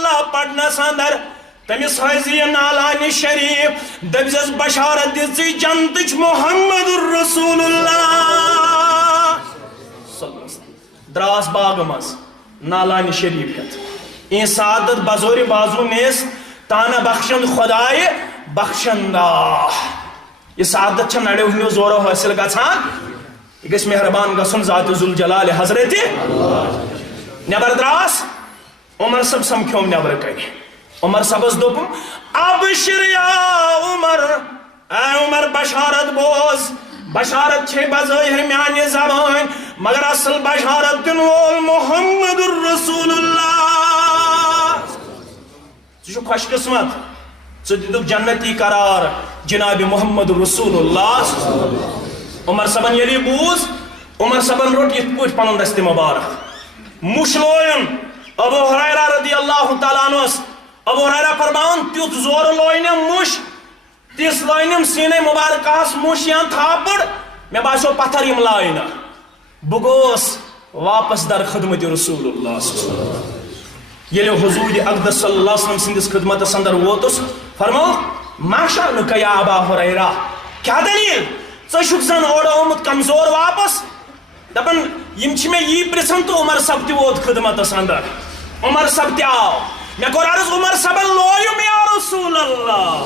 اللہ پڑھنس اندر تمس حضی نالانی شریف دبزس بشارت دزی جنتچ محمد الرسول اللہ دراس باغ مز نالانی شریف ہت این سعادت بزور بازو نیس تانا بخشند خدای بخشندہ یہ سعادت چھن نڑے ہوئی زورو حاصل گژھان یہ گژھِ مہربان گژھن ذات ذوالجلال حضرت نبر دراس عمر صاحب سمکھیوم نبر کن عمر صاحبس دوپم ابشر یا عمر اے عمر بشارت بوز بشارت چھے بظاہر میانی زبان مگر اصل بشارت دن وول محمد الرسول اللہ چھو خوش قسمت دک جنتی قرار جناب محمد رسول اللہ عمر صاحبن یلی بوز عمر صاحبن روٹ یہ پوچھ پنن دست مبارک مشلوین ابو ہریرہ رضی اللہ تعالیٰ عنہ ابو ہریرہ فرمان تیت زور لوینم مش تیس لوینم سینے مبارکاس مش یان تھاپڑ میں باسو پتھر یم لائنا بگوس واپس در خدمت رسول اللہ یلی حضور اقدس صلی اللہ علیہ وسلم سندس خدمت سندر ووتس فرمو ما شأنک یا ابا ہریرہ کیا دلیل ژٕ زن اور آمت کمزور واپس دپن یم چھ میں یہ پرسن تو عمر صاحب تہ ووت خدمت اندر عمر صاحب تہ آو میں کور عرض عمر صاحبن لویم یا رسول اللہ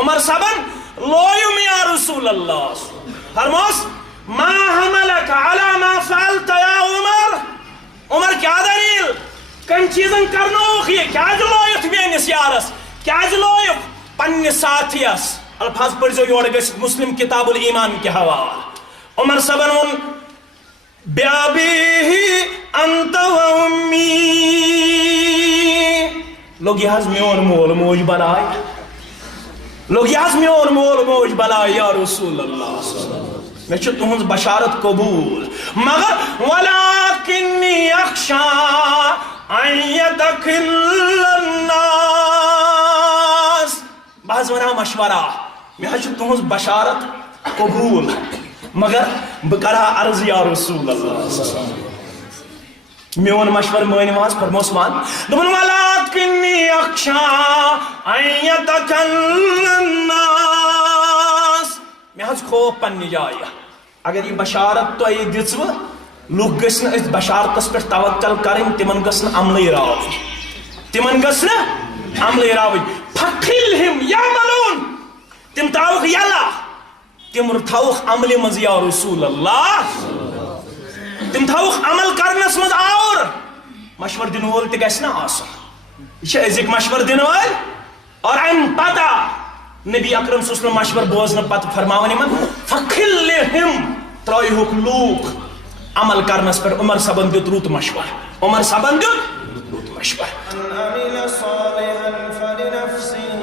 عمر صاحبن لویم یا رسول اللہ فرموس ما حملک علی ما فعلت یا عمر عمر کیا دلیل کم چیزن کرنوخ یہ کیا لویت میانس یارس کیا لویت پنہ ساتھیس الفاظ پڑھو یور گس مسلم کتاب الایمان کے حوال عمر صاحبن ون بیابی انت و امی لوگ یہ میون مول موج بنائے لوگ یہ میون مول موج بنائے یا رسول اللہ میں چھو تہنز بشارت قبول مگر ولیکنی اخشا ان یدخل الناس بعض ونا مشورہ میں چھو تہنز بشارت قبول مگر بکرہ عرض یا رسول اللہ میون مشور مانواز فرموس مان دبن ولیکنی اخشا ان یدخل الناس میں خوف پنی جائے اگر یہ بشارت تو یہ دچو لوگ گھن اس بشارتس پہ توکل کریں تمن گھن عمل راوی تمن گھن عمل راوی فخلہم یعملون تم تاوخ یلا تم تھوخ عمل مز یا رسول اللہ تم تھوخ عمل کرنس مز آور مشور دن وول تہ گھس نا آسن یہ ازک مشور دن وول اور ام پتہ نبی اکرم صلی اللہ علیہ وسلم مشور بوزن پتہ فرماون یمن فخلہم ترایہوک لوک عمل کرنس پر عمر صاحبن دیت رت مشور عمر صاحبن دیت رت مشور من عمل صالحا فلنفسه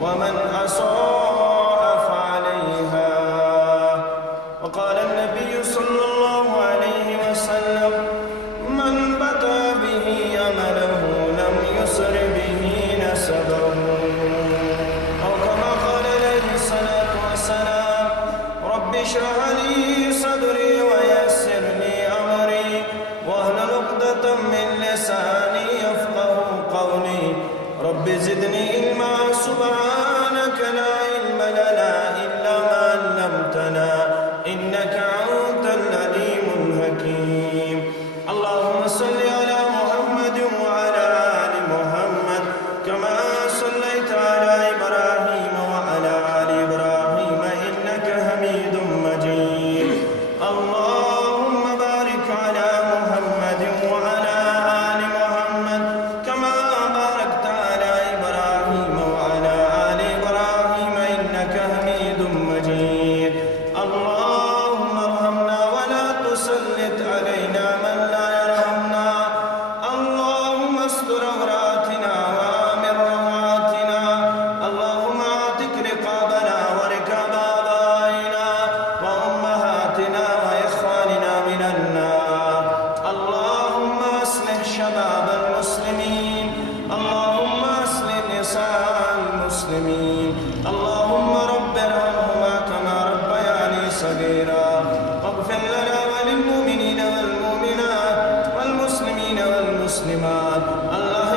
ومن اساء فعليها وقال النبي صلى الله عليه وسلم من بدا به عمله لم يسر به نسبه او كما قال عليه الصلاة والسلام رب اشرح لي صدري ويسر لي امري واحلل عقدة من لساني يفقهوا قولي رب زدني علما سبحانك لا علم لنا الا ما علمتنا انك انت العليم الحكيم اللهم صل على محمد وعلى ال محمد كما صليت على ابراهيم وعلى ال ابراهيم انك حميد مجيد اللهم بارك على محمد وعلى ال محمد كما باركت على ابراهيم وعلى ال ابراهيم انك حميد مجيد اللهم ارحمنا ولا تسلط علينا من لا يرحمنا اللهم استر عوراتنا وامن رواتنا اللهم اعتق رقابنا ورقاب آبائنا وامهاتنا واخواننا من النار اللهم اصلح شباب المسلمين اللهم اصلح نساء المسلمين اللهم رب ارحمهما كما ربياني صغيرا واغفر لنا وللمؤمنين والمؤمنات والمسلمين والمسلمات اللہ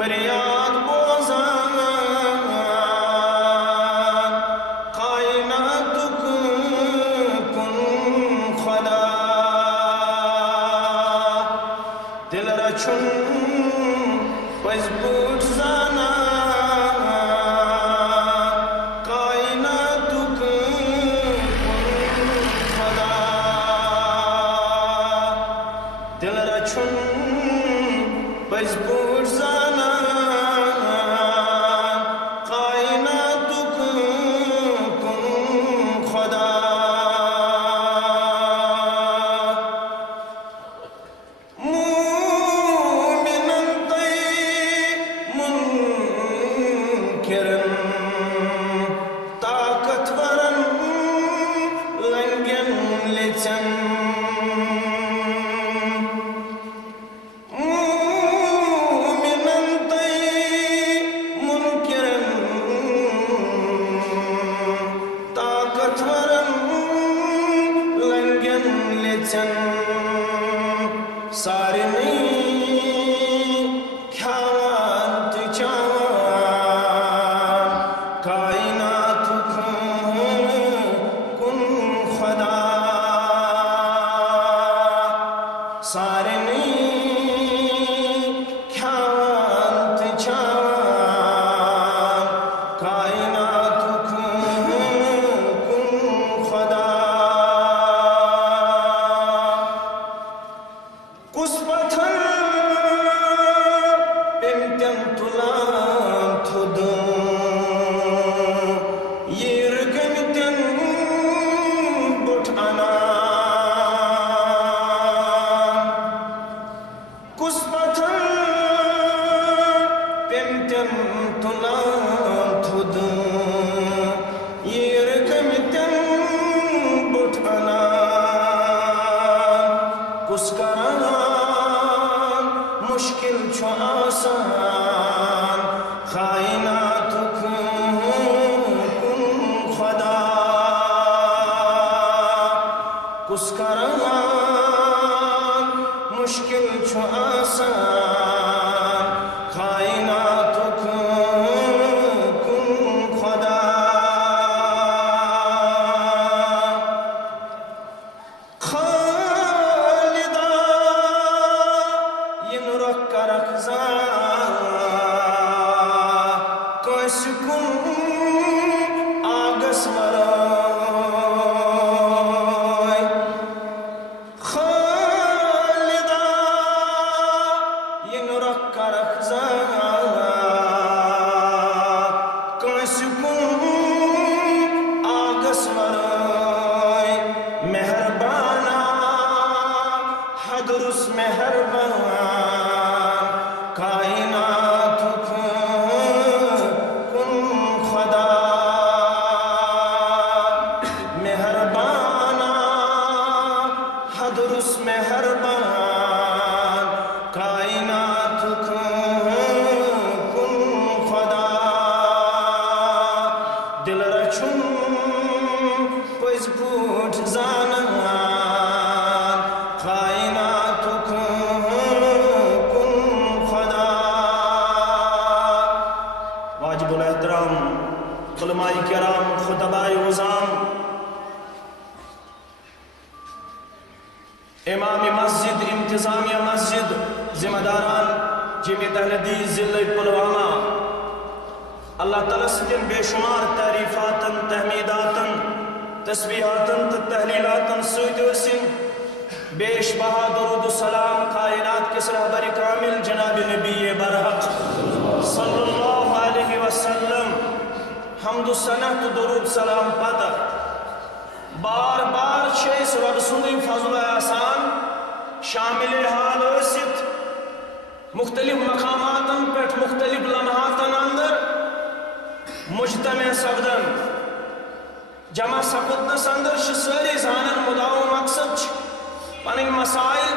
فریاد بوزان کائناتک کن خدا دل رچھن پز بوٹ زانا کائناتک کن خدا دل رچھن پز بوٹ زانا کائناتک کن خدا طاقتورن لنگن لچن مومنن منکرن طاقتورن لنگن لچن سارنی کھاوان تو چاوان کائناتک کن خدا سارنی کھاوان تو چاوان کائناتک کن خدا کس پتھر پمتن تلان تھود یہ گمتن بٹ انان کس پتھر پمتن تلان تھود یہ گمتن بٹ انان کس کران مشکل چھو آسان کائناتک کن خدا کس کران مشکل چھو آسان کائناتک کن خدا خالدہ ین رکھ رکھزا کس کن آگس ورائی خالدہ ین رکھ رکھزا کس کن آگس ورائی مہربانا حدرس مہربان کائناتک کن خدا مہربانا حدرس مہربان کائناتک کن خدا دل رچھن پز بوٹ زانان کائناتک کن خدا واجب الاحترام علماء کرام خطباء عظام امام مسجد انتظامیہ مسجد ذمہ داران جمعیت اہل حدیث ضلع پلوامہ اللہ تعالیٰ سدین بے شمار تعریفاتن تحمیداتن تسبیحاتن تحلیلاتن سویدوسن بیش بہا درود و سلام کائنات کے رہبر کامل جناب نبی برحق صلی اللہ علیہ وسلم حمد و ثنا تو درود سلام پتہ بار بار چھیس رب سندی فضل احسان شامل حال ست مختلف مقاماتن پیٹھ مختلف لمحاتن اندر مجتمع سپدن جمع سپدنس اندر ساری زانن مدعو مقصد پنن مسائل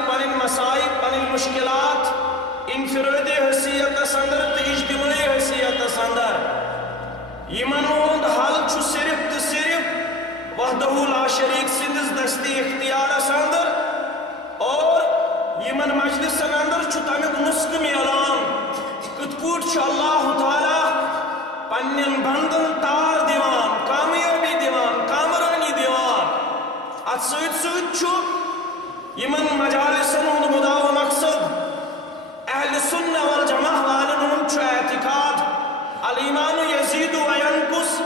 پنن مشکلات انفرادی حیثیت اندر تو اجتماعی حیثیت اندر یمن ہند حل صرف تو صرف وحدہ لا شریک سندس دستی اختیار اندر اور یمن مجلس اندر تمیک نسخہ ملان کت پوٹ اللہ تعالیٰ پنن بندن تار دیوان کامیابی دیوان کامرانی دیوان ات سۭتۍ سۭتۍ چھُ یمن مجالسن ہُنٛد مدا و مقصد اہل سنہ والجماع والن ہُنٛد چھُ اعتقاد الایمان یزید و ینقص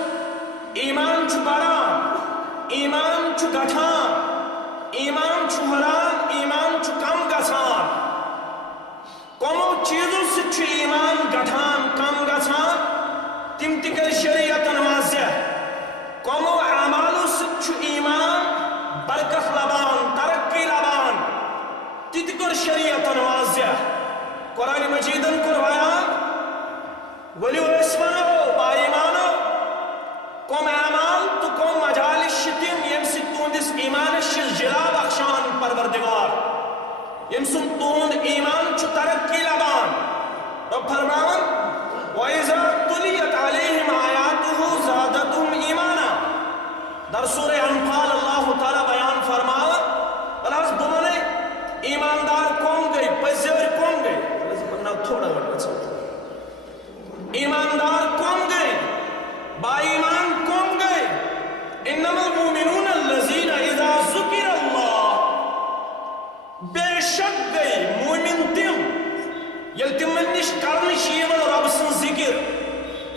ایمان چھُ بڑان ایمان چھُ گژھان ایمان چھُ ہُران ایمان چھُ کم گژھان کمو چیزو سۭتۍ چھُ ایمان گژھان کم گژھان تم تہِ کر شریعتن واضح کمو اعمالو سۭتۍ چھُ ایمان برکت لبان ترقی لبان تہِ کر شریعتن واضح قرآن مجیدن کور بیان ؤلِو أسۍ وَنو با ایمانو کم اعمال تو کم مجالس چھِ تِم ییٚمہِ سۭتۍ تُہنٛدِس ایمانس چھِ جلا بخشان پروردگار ییٚمہِ سُنٛد تُہنٛد ایمان چھُ ترقی لبان رب فرماوان وَإِذَا تُلِيَتْ عَلَيْهِمْ آيَاتُهُ زَادَتْهُمْ ایٖمَانًا در سورہ انفال اللہ تعالیٰ بیان فرماوان بلاس بمنے ایماندار کون گئی پزیر کون گئی تھوڑا ایماندار کون گئی با ایمان کون گئی انما المؤمنون الذین اذا ذکر اللہ بے شک گئی مومن تم یل تمن نش کرن شیون رب سن ذکر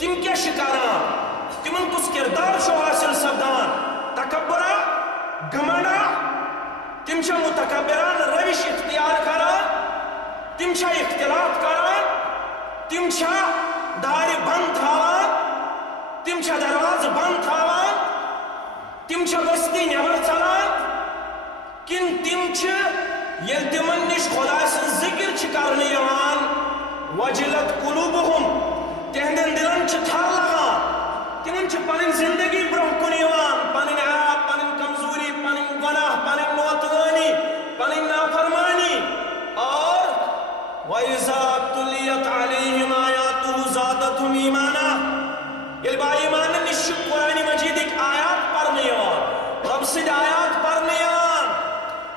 تم کیا شکاران تمن کس کردار شو حاصل سپدان تکبرا گمنڈا تم چھا متکبران روش اختیار کران تم چھا اختلاط کران تم چھا دار بند تھاوان تم چھا دروازہ بند تھاوان تم چھا بستی نیبر ژلان کن تم چھ یل تمن نش خدا سن ذکر چھ کرنے یوان وجلت قلوبہم تہندن دلن چھ تھر لگان تمن چھ پنن زندگی برونٛہہ کُن یوان پنن عیب پنن کمزوری پنن گناہ پنن نوتوانی پنن نافرمانی اور وَإِذَا تُلِيَتْ عَلَيْهِمْ آيَاتُهُ زَادَتْهُمْ ایٖمَانًا ییٚلہِ با ایمان نِش چھُ قرآن مجیدٕکۍ آیات پرنہٕ یِوان رب سٕنٛدۍ آیات پرنہٕ یِوان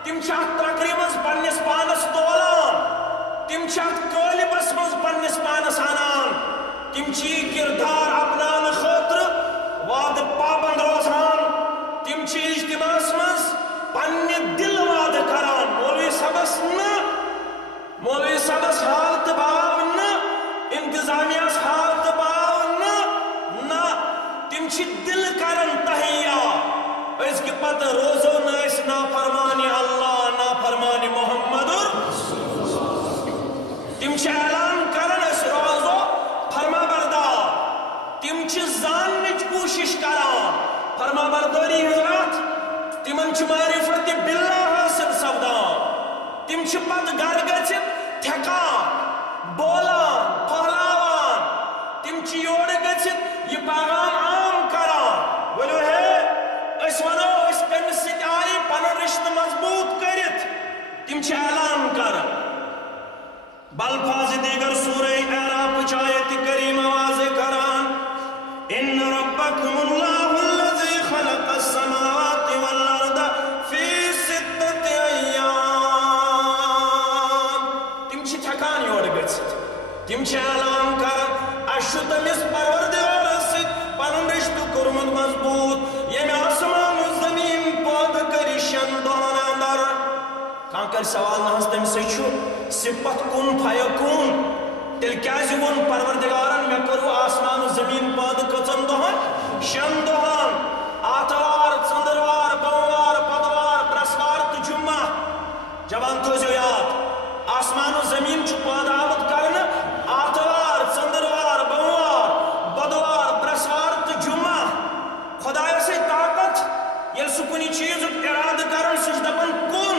تِم چھِ اتھ ترقی منٛز پننِس پانس تولان تِم چھِ اتھ قٲلبس منٛز پننِس پانس انان تِم چھِ یہِ کردار اپناونہٕ خٲطرٕ وعدٕ پابند روزان تِم چھِ اجتماعس منٛز پننہِ دل وعدٕ کران مولوی صٲبس نہٕ مولوی صاحبس حال تو باو نہ انتظامیہس حال تو باو نہ تم چھ دل کرن تہیا اس کے پتہ روزو نہ اس نافرمانی اللہ نافرمانی محمد تم چھ اعلان کرن اس روزو فرما بردار تم چھ زاننچ کوشش کران فرما برداری حضرات تمن چھ معرفت باللہ حاصل سپدان تم چھ پت گھر گژھِتھ ٹھیکان بولان پھہلاوان تم چھ یور گژھِتھ یہ پیغام عام کران ؤلِو ہے أسۍ وَنو أسۍ کٔمِس سۭتۍ آیہِ پنُن رشتہٕ مضبوط کٔرِتھ تم چھ اعلان کران بلفاظ دیگر سورہ اعراف آیت کریمہ واضح کران ان ربکم اللہ الذی خلق السماوات والارض فی ستۃ ایام تم چھ ٹھکان یور گژھِتھ تم چھ اعلان کران اَسہِ چھُ تٔمِس پروردگارس سۭتۍ پنُن رشتہٕ کوٚرمُت مضبوط ییٚمہِ آسمان و زمیٖن پٲدٕ کٔرِتھ 6 دۄہن اندر کانٛہہ کر سوال نہ حظ تٔمۍ سۭتۍ چھُ صفت کُن فیکون تیٚلہِ کیٛازِ ووٚن پروردگارن مےٚ کٔرو آسمان و زمیٖن پٲدٕ کٔژن دۄہن 6 دۄہن آتھوار ژٔنٛدٕروار بوموار بدوار برٛٮ۪سوار تہٕ جُمعہ جوان تھٲوزیو یاد آسمان و زمیٖن چھُ پٲدٕ آمُت کرنہٕ آتھوار ژٔنٛدٕروار بوموار بدوار برٛٮ۪سوار تہٕ جُمعہ خۄدایس ہے طاقت ییٚلہِ سُہ کُنہِ چیٖزُک اِرادٕ کران سُہ چھُ دپان کُن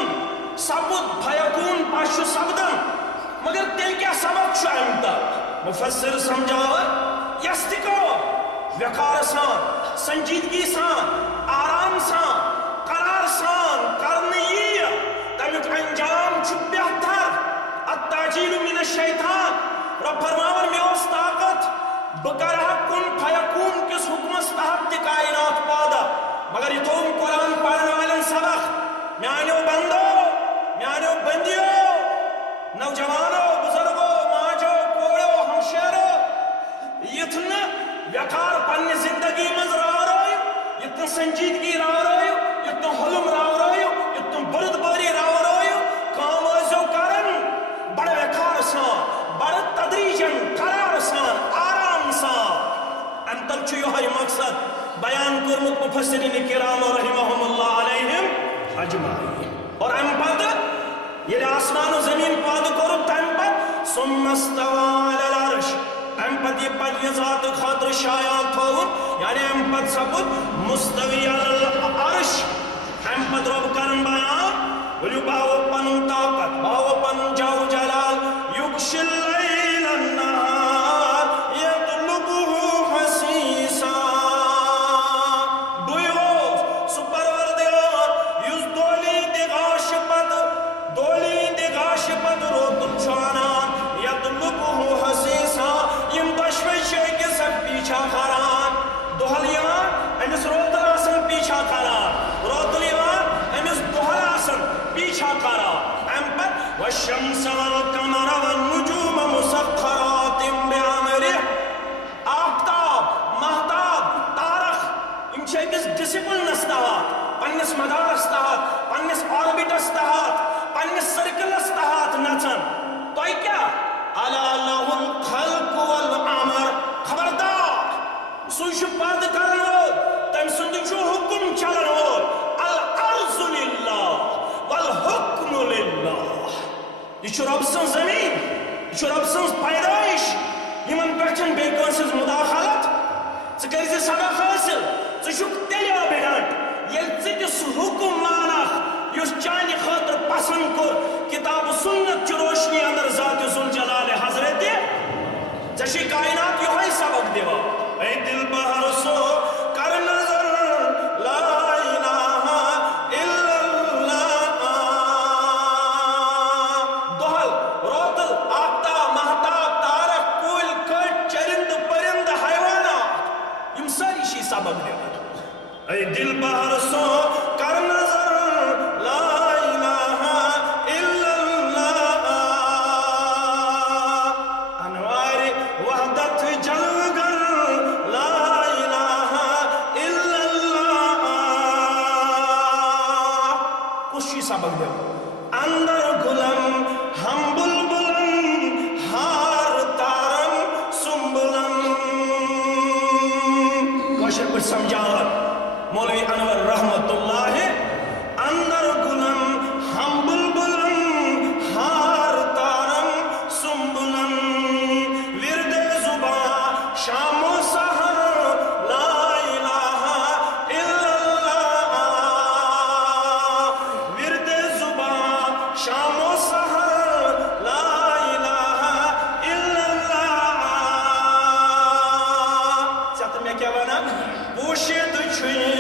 سپُد فیکون پش چھُ سپدان مگر تیٚلہِ کیٛاہ سبق چھُ امہِ تل مُفسر سمجھاوان یس تہِ کرو وقار سان سنجیدگی سان آرام سان قرار سان کرنہٕ ییہِ تمیُک انجام چھُ بہتر التعجیل من الشیطان رب فرماوان مےٚ اوس طاقت بہٕ کرٕہا کُن فیکون کِس حُکمس تحت تہِ کائنات پٲدٕ مگر یہِ تھوٚوُم قرآن پرن والٮ۪ن سبق میانیو بندو بندیو نوجوانو بزرگو ماجو کوڑو ہمشیرو یتن وقار پنہ زندگی من راورائیو یتن سنجیدگی راورائیو یتن حلم راورائیو یتن بردباری راورائیو کام ازو کرن بڑ وقار سان بڑ تدریجن قرار سان آرام سان ام تل چھو یہ مقصد بیان کرمت مفسرین کرام رحمہم اللہ علیہم اجمعین اور ام پتہ یہ آسمان و زمین پاد کرو تم پت ثم استوى علی العرش ام پت یہ پنہ ذات خاطر شایان تھون یعنی ام پت سپد مستوی علی العرش ام پت رب کرن بیان ولیو باو پن طاقت باو پن جاو جلال یکش اللیل النہار یطلبه حسیسا دویو سپروردگار یوز دولی دغاش پت روتن چانان یطلبه حسیسا یم دشوی شیئے سب پیچھا کھاران دوہل یوان امس روتل آسن پیچھا کھاران روتل یوان امس دوہل آسن پیچھا کھاران ام پر والشمس والقمر والنجوم مسخرات بعمله آفتاب مہتاب تارخ یم چھے کس ڈسپلن استہات پنس مدار استہات پنس آربٹ استہات پنس سرکل استہات نچن تو کیا الا لہ الخلق والامر خبردار سوش پاد کرن وول تم سند چھو حکم چلن وول الارض للہ والحکم للہ یہ چھو رب سن زمین یہ چھو رب سن پیدائش یمن پہچن بے کنسز مداخلت ژٕ سبق حاصل ژٕ تیلے آبیڈنٹ یل ژٕ حکم مانکھ یس چانہ خاطر پسند کور کتاب سنت چہ روشنی اندر ذات ذوالجلال حضرت ژے کائنات یہ سبق دیوا اے دل بہر سو کر نظر لا الہ الا اللہ دہل روتل آفتاب مہتاب تارک کول کٹ چرند پرند حیوانات یم ساری شی سبق دیوا اے دل بہر سو کر نظر لا الہ الا اللہ انوار وحدت جلگر لا الہ الا اللہ کچھ سبق دے اندر گلم ہم بلبلم ہار تارم سنبلم کوشر پر سمجھاور مولوی انور رحمت اللہ اندر گلم ہم بلبلم ہار تارم سنبلم ورد زبان شام و سحر لا الہ الا اللہ ورد زبان شام و سحر لا الہ الا اللہ چاہتا میں کیا بنا پوشید چھوئی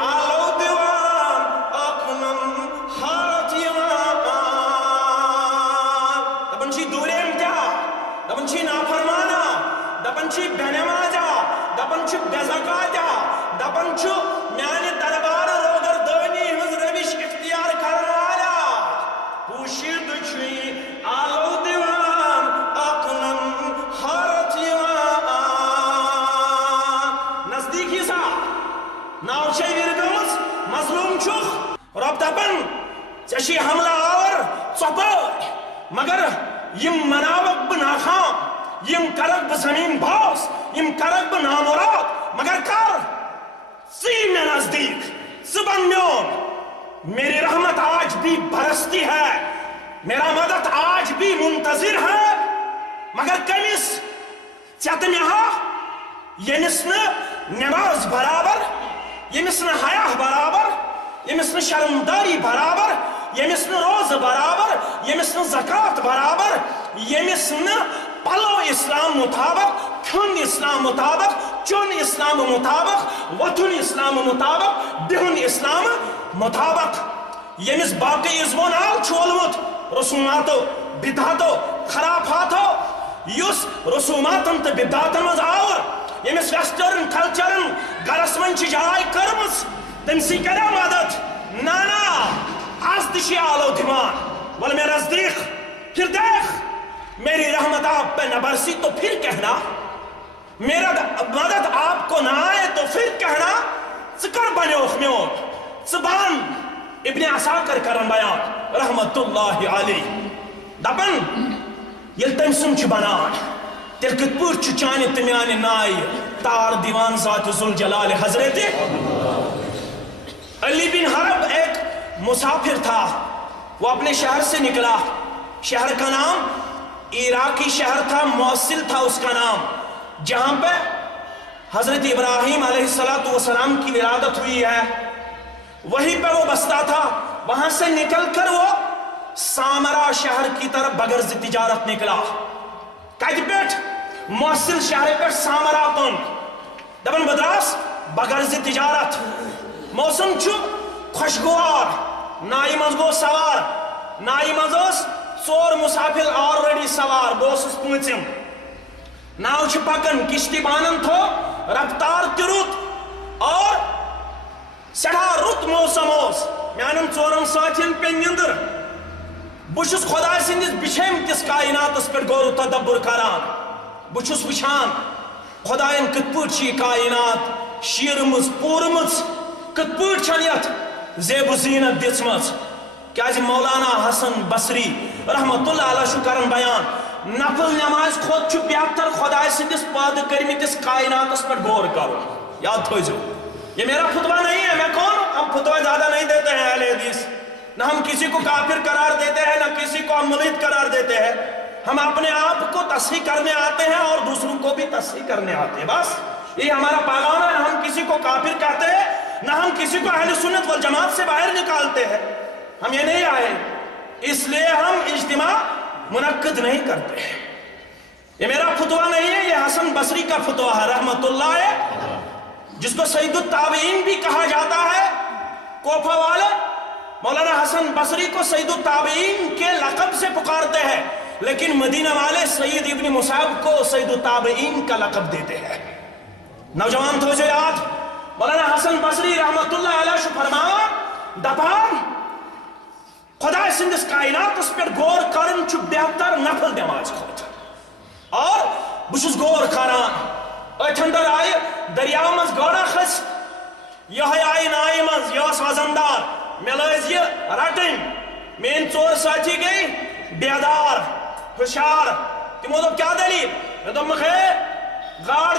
آلو دیوان اکنم حالت یوان دبن چی دوریم کیا دبن چی نافرمانا دبن چی بینماجا دبن چی بیزکاجا دبن چی میانی دربار روگر دونی ہز روش اختیار کرنا آیا پوشید چھوئی آلو دیوان اکنم حالت یوان نزدیکی سا ناو چھے ویرگمز مظلوم چھوخ رب دپن چشی حملہ آور چپر مگر یم مناوک ب ناخام یم کرک ب زمین باس یم کرک ب نامراد مگر کر سی میں نزدیک زبن میون میری رحمت آج بھی برستی ہے میرا مدد آج بھی منتظر ہے مگر کمیس چتم یہاں یمس نماز برابر یمس حیا برابر یمس شرمداری برابر یمس روز برابر یمس زکات برابر یمس پلو اسلام مطابق کھن اسلام مطابق چون اسلام مطابق وطن اسلام مطابق بہن اسلام مطابق یمس باقی ازمون آل چھولمت رسوماتو بدعاتو خرافاتو یس رسوماتن تو بدعاتن مز آور یمس ویسٹرن کلچرن گرس من چھ جائے کرمز تم سی کرا مدد نانا آز تشی آلو دمان ول میں نزدیک پھر دیکھ میری رحمت آپ پہ نہ برسی تو پھر کہنا میرا مدد آپ کو نہ آئے تو پھر کہنا ذکر بنیوخ میون زبان ابن عساکر کرن بیان رحمت اللہ علیہ دپن یل تم سن چھ بنان تیل کت پور چھ چانے تمیانے نائی تار دیوان ذات ذوالجلال حضرت علی بن حرب ایک مسافر تھا. وہ اپنے شہر سے نکلا. شہر کا نام عراقی شہر تھا, موصل تھا اس کا نام, جہاں پہ حضرت ابراہیم علیہ السلام کی ولادت ہوئی ہے. وہیں پہ وہ بستا تھا. وہاں سے نکل کر وہ سامرا شہر کی طرف بغرض تجارت نکلا. کج پیٹ موصل شہر پیٹ سامرا کن دبن بدراس بغرض تجارت. موسم چھو خوشگوار, نائی منز گو سوار, نائی منز ژور مسافر آلریڈی سوار, بوسس پوچم ناو چھ پکن کشتی بانن تھو رفتار ترت اور سڑھا رت موسم اوس. میانن ژورن ساتھین پہ نندر. بچھس خدا سندس بچھم تس کائناتس پہ غور و تدبر کران. بچھس وچھان خداین کت پٲٹھۍ چھِ یہِ کائنات شیرمٕژ پوٗرمٕژ, کت پٲٹھۍ چھن یتھ زیب و زینت دِژمٕژ. کیازِ مولانا حسن بصری رحمت اللہ علیہ چھُ کران بیان نفل نماز کھۄتہٕ چھُ بہتر خدا سندس پٲدٕ کٔرمٕتِس کائناتس پہ غور کرُن. یاد تھٲیزیو, یہ میرا فتویٰ نہیں ہے. میں کون ہوں؟ ہم فتویٰ زیادہ نہیں دیتے ہیں اہل حدیث. نہ ہم کسی کو کافر قرار دیتے ہیں, نہ کسی کو ہم ملحد قرار دیتے ہیں. ہم اپنے آپ کو تصحیح کرنے آتے ہیں اور دوسروں کو بھی تصحیح کرنے آتے ہیں. بس یہ ہمارا پیغام ہے. ہم کسی کو کافر کہتے ہیں, نہ ہم کسی کو اہل سنت والجماعت سے باہر نکالتے ہیں. ہم یہ نہیں آئے, اس لیے ہم اجتماع منعقد نہیں کرتے. یہ میرا فتویٰ نہیں ہے, یہ حسن بصری کا فتویٰ ہے رحمت اللہ, جس کو سید التابعین بھی کہا جاتا ہے. کوفہ والے مولانا حسن بصری کو سید التابعین کے لقب سے پکارتے ہیں, لیکن مدینہ والے سید ابن مصعب کو سید التابعین کا لقب دیتے ہیں. نوجوان تو جو یاد, مولانا حسن بصری رحمت اللہ علیہ فرماوا دپان خدا سندس کائنات اس پر غور کرن چھ بہتر نفل نماز کھوت. اور بچھس غور کران اتھندر آئے دریاو مز گاڑا کھس, یہ آئی نائی مز, یہ وزندار, مے لٲج یہ رٹن. مین ژور ساتھی گئی بیدار ہوشیار. تمو دوٚپ کیا دلیل؟ مے دوٚپمکھ ہے گاڑ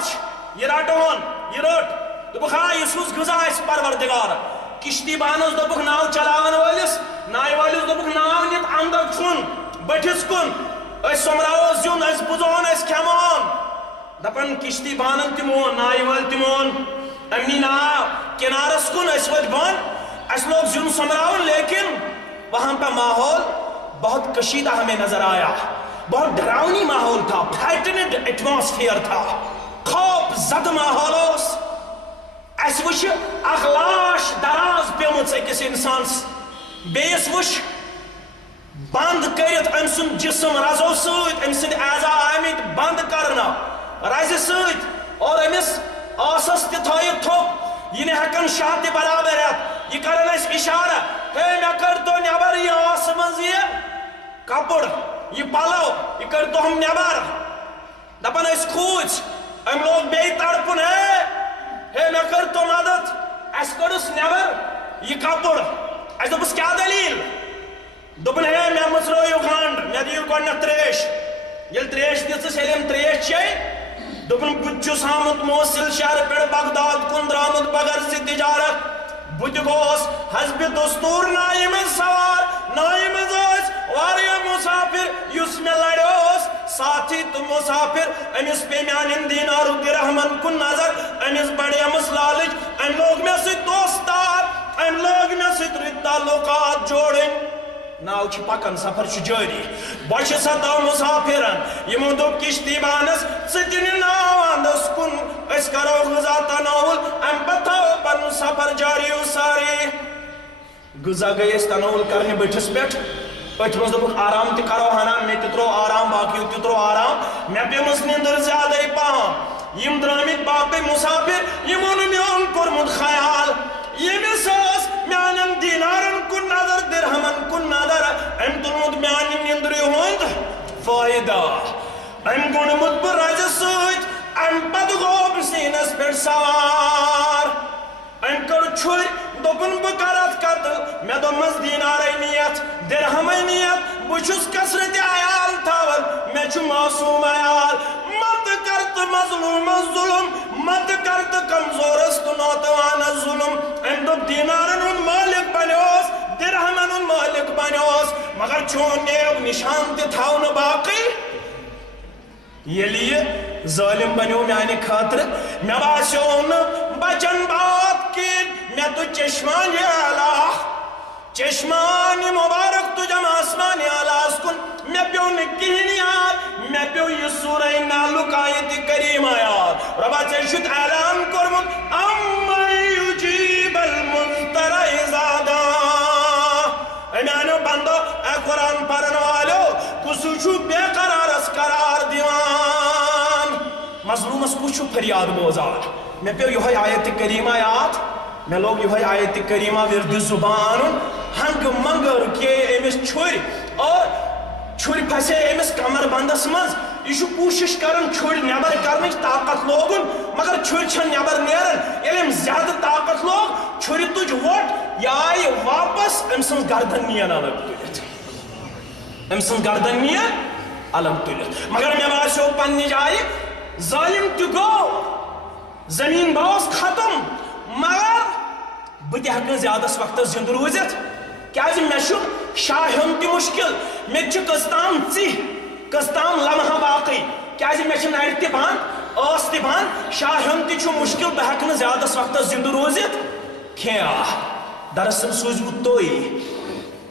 یہ رٹون, یہ رٹ. دوٚپکھ ہاں یہ سوز غذا اس پروردگار. کشتی بانس دوٚپکھ ناو چلاون وٲلِس, ناوِ وٲلِس دوٚپکھ ناو نِتھ اندر ژھُن بٔٹھِس کُن, أسۍ سوٚمراوو زیُن, أسۍ بُزہون, أسۍ کھٮ۪مہون. دپن کشتی بانن تہِ مون, ناوِ وٲلۍ تہِ مون, أمۍ نی ناو کنارس کن, أسۍ ؤتھۍ بۄن, اَسہِ لوگ زیُن سوٚمراوُن. لیکن وہاں پہ ماحول بہت کشیدہ ہمیں نظر آیا, بہت ڈراؤنی ماحول تھا, فرائٹنڈ ایٹماسفیئر تھا, خوف زد ماحول اوس. اس وچھ اخ لاش دراز پیمٕژ أکِس انسانس, بیٚیِس وچھ بند کٔرِتھ أمۍ سُنٛد جسم رزو سۭتۍ, أمۍ سٕنٛدۍ اعضا آمٕتۍ بند کرنہٕ رزِ سۭتۍ, اور أمِس آسس تہِ تھٲیِتھ تھوٚپ, یہِ نہٕ ہٮ۪کان شاہ تہِ برابر ہٮ۪تھ. یہِ کران اَسہِ اِشارٕ, ہے مےٚ کٔرۍتو نٮ۪بر یہِ آسہٕ منٛز یہِ کپُر, یہِ پلو, یہِ کٔرۍتوہم نٮ۪بر. دپان أسۍ کھوٗژ. أمۍ لوگ بیٚیہِ تڑپُن, ہے مےٚ کٔرۍتو مدد, اَسہِ کٔڑٕس نٮ۪بر یہِ کپُر. اَسہِ دوٚپُس کیٛاہ دٔلیٖل؟ دوٚپُن ہے مےٚ مٕژرٲیِو گنٛڈ, مےٚ دِیِو گۄڈنٮ۪تھ ترٛیش. ییٚلہِ ترٛیش دِژٕس, ییٚلہِ أمۍ ترٛیش چیٚے, دوٚپُن بہٕ تہِ چھُس آمُت موصل شہرٕ پٮ۪ٹھ بغداد کُن درٛامُت بغرضِ تجارت. بہٕ تہِ گوس حسبِ دستوٗر نایہِ منٛز سوار. نایہِ منٛز ٲسۍ واریاہ مسافر, یُس مےٚ لڑیوس ساتھی تہٕ مسافر. أمِس پے میانٮ۪ن دیٖنارو دِرہمن کُن نظر, أمِس بڑیمٕژ لالٕچ, أمۍ لوگ مےٚ سۭتۍ دوستار, أمۍ لوگ مےٚ سۭتۍ رٕتۍ تعلقات جوڑٕنۍ. ناو چھ پکن, سفر چھ جٲری. بۄچھِ ستو مسافرن, یِمو دوٚپ کشتی بانس ژٕ تہِ نہِ ناو اندس کُن, أسۍ کرو غذا تناول, امہِ پتہٕ تھاوو پنُن سفر جاری و ساری. غذا گٔے أسۍ تناول کرنہِ بٔٹھِس پٮ۪ٹھ. أتھۍ منٛز دوٚپُکھ آرام تہِ کرو ہنا, مےٚ تہِ ترٛوو آرام, باقیو تہِ ترٛوو آرام. مےٚ پیٚمٕژ نِندٕر زیادَے پہم. یِم درٛٲمٕتۍ باقٕے مسافر, یِمو نہٕ میون کوٚرمُت خیال. ییٚمِس ٲس میانٮ۪ن دیٖنارن کُن نظر, دِرہمن کُن نظر, أمۍ تُلمُت میانہِ نِندرِ ہُنٛد فٲیدٕ. أمۍ گوٚنڈمُت بہٕ رزِ سۭتۍ, ام پتہ گو سینس پہ سوار ام کڑ چھر دوپن بہ کرت قتل مے دوپمس دینارے نیت درہمے نیت بچھس کثرت عیال تھاون مے چھ معصوم عیال مت کرت مظلوم ظلم مت کرت کمزورس تو نوتوان ظلم ام دوپ دینارن ہند مالک بنیوس درہمن ہند مالک بنیوس مگر چون نیب نشان تہ تھاون باقی یلی ظالم بنیو میانہ خاطر مے باسیو نہ بچن بات کی مے تو چشمان اعلیٰ چشمان مبارک تجھم آسمان اعلیٰ کن مے پیو نہ کہین یاد مے پیو یہ سورہ نالک آیت کریمہ یاد ربا چشت اعلان کرمت امن یجیب المضطر اذا دعا اے میانو بندو اے قرآن پڑھن والو کسو چھو بے قرارس قرار دیوان مظلومس کچھ فریاد بوزار میں پیو یہ آیت کریمہ یاد میں لوگ یہ آیت کریمہ ورد زبان ہنگ منگر کے امس چھوڑ اور چھوڑ پھسے امس کمر بندس مز یہ کوشش کرن چھوڑ نیبر کرنچ طاقت لوگن مگر چھوڑ چھن نیبر نیرن یل زیادہ طاقت لوگ چھوڑ تج وٹ یا آئی واپس ام سن گردن نین الگ تلت ام سن گردن نین الگ تلت مگر میں باسو پنی جائے ظالم تو گو زمین باس ختم مگر بہ تہ زیادہ وقت زند روزت کیاز مے شاہ ہن تہ مشکل مے قسطام قسطام لمحہ باقی کیاز مے نڑ تہ بند اس تہ بند شاہ ہن تہ مشکل بہ ہیکہ زیادہ وقت زند روزت کھیا دراصل سوزمت توئی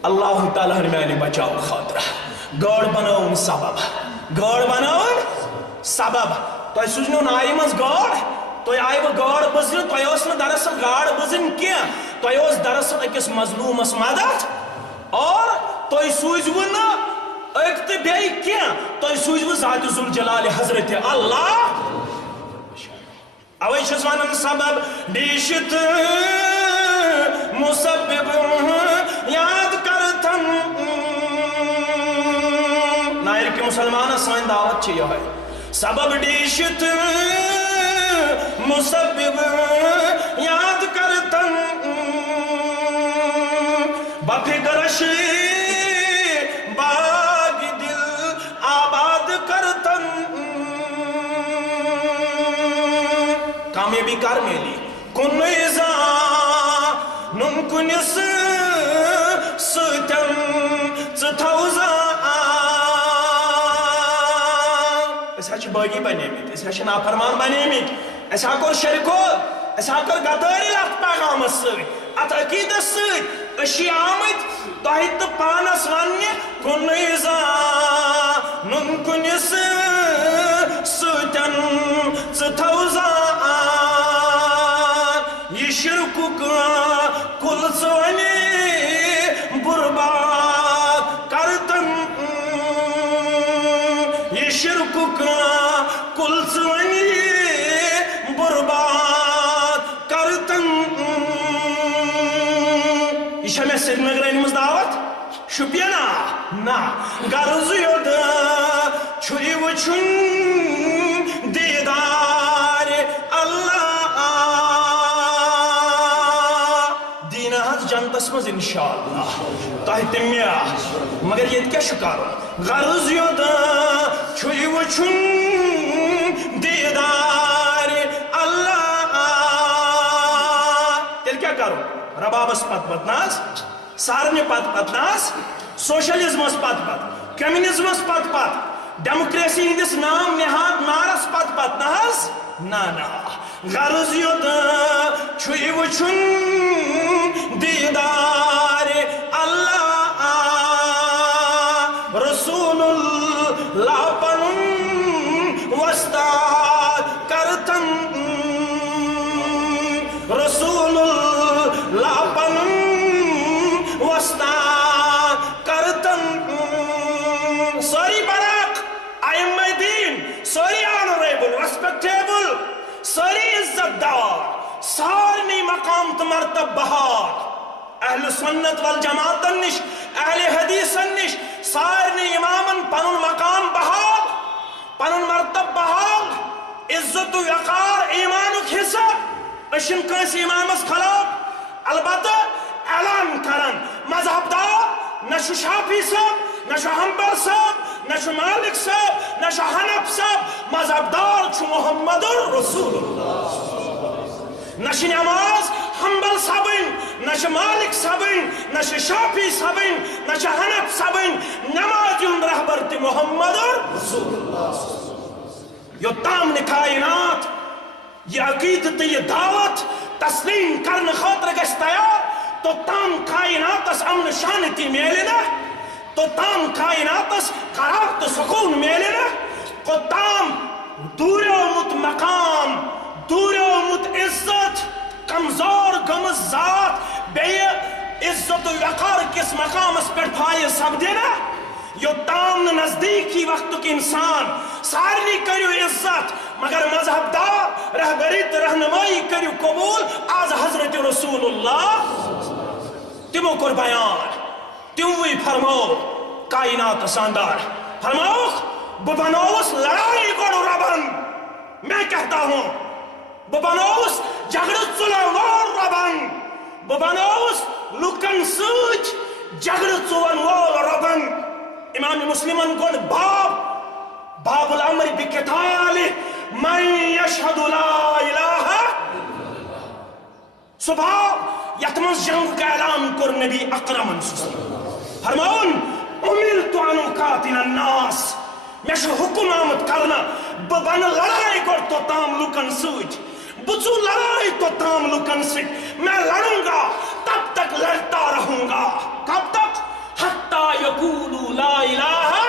اللہ تعالیٰ میانہ بچاؤ خاطر گاڑ بناون سبب گاڑ بناون سبب تہ سوزنو نائہ مز گاڑ تو آئی وہ گاڑ بزن تو اس نے دراصل گاڑ بزن کیا تو اس دراصل اکس مظلوم اس مدد اور تو سوزو نا ایک تو بیئی کیا تو سوزو ذات ذوالجلال حضرت اللہ اوئی شزوان سبب دیشت مسبب یاد کرتن نائر کے مسلمان سائن دعوت چاہیے ہے سبب دیشت مسبب یاد کرتن بفکرش باغ دل آباد کرتن کامیابی کر میلی کن ایزا نن کنس ستن ستوزا اس ہے باغی بنے میت اس ہے نافرمان بنے میت اس ہاکور شرکو اس ہاکور غداری لفت پیغام سید ات عقید سید اشی آمد تحت پانس ونی کن ایزا نن کنس ستن ستوزا یہ شرکو کل سونی برباد کرتن یہ شرکو کل سونی برباد کرتن یہ شمی سری نگر مز دعوت شپینا نا غرض یود چھوئی وچھن دیدار اللہ دین حض جنتس مز انشاءاللہ تحت میا مگر یہ کیا شکارو غرض یود چھوئی وچھن دیدار اللہ تیل کیا کرو ربابس پت پت ناز سارنی پت پت ناز سوشلزمس پت پت کمیونزمس پت پت ڈیموکریسی ہندس نام نہاد نارس پت پت ناز نانا غرض یود چھوئی وچھن دیدار اللہ رسول اللہ پنن وستاد کرتن رسول اللہ پنن وستاد کرتن سوری برق ائمہ دین سوری آنریبل ریسپیکٹیبل سوری عزت دار سارنی مقام تمرتب بہار اہل سنت والجماعت نش اہل حدیث نش سارنی امامن پنن مقام بحال پنن مرتب بحال عزت و وقار ایمانک حصہ اشن کنس امامس خلاف البتہ اعلان کرن مذہب دار نشو شافی صاحب نشو حنبل صاحب نشو مالک صاحب نشو حنف صاحب مذہب دار چھ محمد رسول اللہ نش نماز حنبل صبن نش مالک صبن نش شافی صبن نش حنف صبن نماز رہبر تی محمد رسول اللہ یوتام نے کائنات یہ عقیدت یہ دعوت تسلیم کرنے خاطر گش تیار تو تام کائنات اس امن شانتی میلنا تو تام کائنات اس قرار تو سکون میلنا کو تام دور مت مقام دور مت عزت کمزور گمز ذات بے عزت و وقار کس مقام اس پر پھائے سب دینا یو تام نزدیک کی وقت کی انسان سارنی کریو عزت مگر مذہب دار رہبریت رہنمائی کریو قبول آز حضرت رسول اللہ تمو کر بیان تموی فرمو کائنات ساندار فرماؤ ببنوس لڑائی گوڑو ربن میں کہتا ہوں ببنوس جگڑ چلوار ربن ببنوس لکن سوچ جگڑ چون وال ربن امام مسلمان گوڑ باب الامر بقتال من یشہد لا الہ صبح یتمز جنگ کا اعلان کر نبی اکرم فرماؤن امرت ان اقاتل الناس میں شو حکم آمد کرنا ببن لڑائی کر تو تام لکن سوچ بچو لڑائی تو تام لکن سوچ میں لڑوں گا تب تک لڑتا رہوں گا کب تک حتی یقولو لا الہ